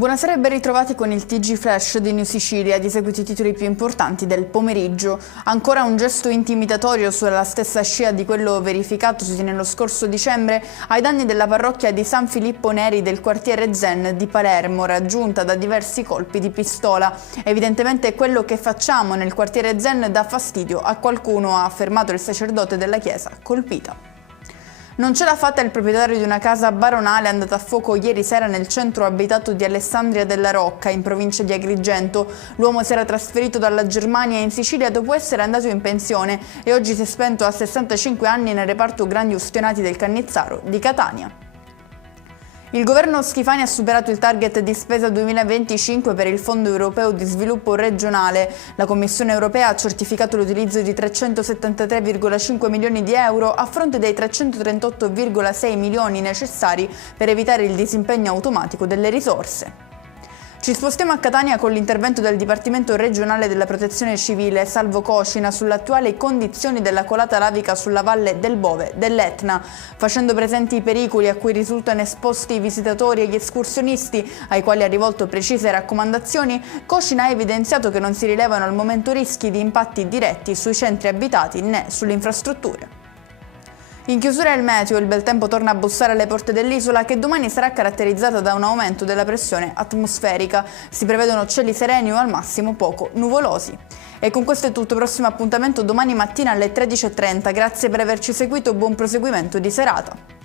Buonasera e ben ritrovati con il TG Flash di New Sicilia, di seguito i titoli più importanti del pomeriggio. Ancora un gesto intimidatorio sulla stessa scia di quello verificatosi nello scorso dicembre ai danni della parrocchia di San Filippo Neri del quartiere Zen di Palermo, raggiunta da diversi colpi di pistola. Evidentemente quello che facciamo nel quartiere Zen dà fastidio a qualcuno, ha affermato il sacerdote della chiesa colpita. Non ce l'ha fatta il proprietario di una casa baronale andata a fuoco ieri sera nel centro abitato di Alessandria della Rocca, in provincia di Agrigento. L'uomo si era trasferito dalla Germania in Sicilia dopo essere andato in pensione e oggi si è spento a 65 anni nel reparto grandi ustionati del Cannizzaro di Catania. Il governo Schifani ha superato il target di spesa 2025 per il Fondo Europeo di Sviluppo Regionale. La Commissione Europea ha certificato l'utilizzo di 373,5 milioni di euro a fronte dei 338,6 milioni necessari per evitare il disimpegno automatico delle risorse. Ci spostiamo a Catania con l'intervento del Dipartimento regionale della Protezione Civile Salvo Cocina sulle attuali condizioni della colata lavica sulla valle del Bove dell'Etna. Facendo presenti i pericoli a cui risultano esposti i visitatori e gli escursionisti, ai quali ha rivolto precise raccomandazioni, Cocina ha evidenziato che non si rilevano al momento rischi di impatti diretti sui centri abitati né sulle infrastrutture. In chiusura il meteo, il bel tempo torna a bussare alle porte dell'isola che domani sarà caratterizzata da un aumento della pressione atmosferica. Si prevedono cieli sereni o al massimo poco nuvolosi. E con questo è tutto, prossimo appuntamento domani mattina alle 13:30. Grazie per averci seguito, buon proseguimento di serata.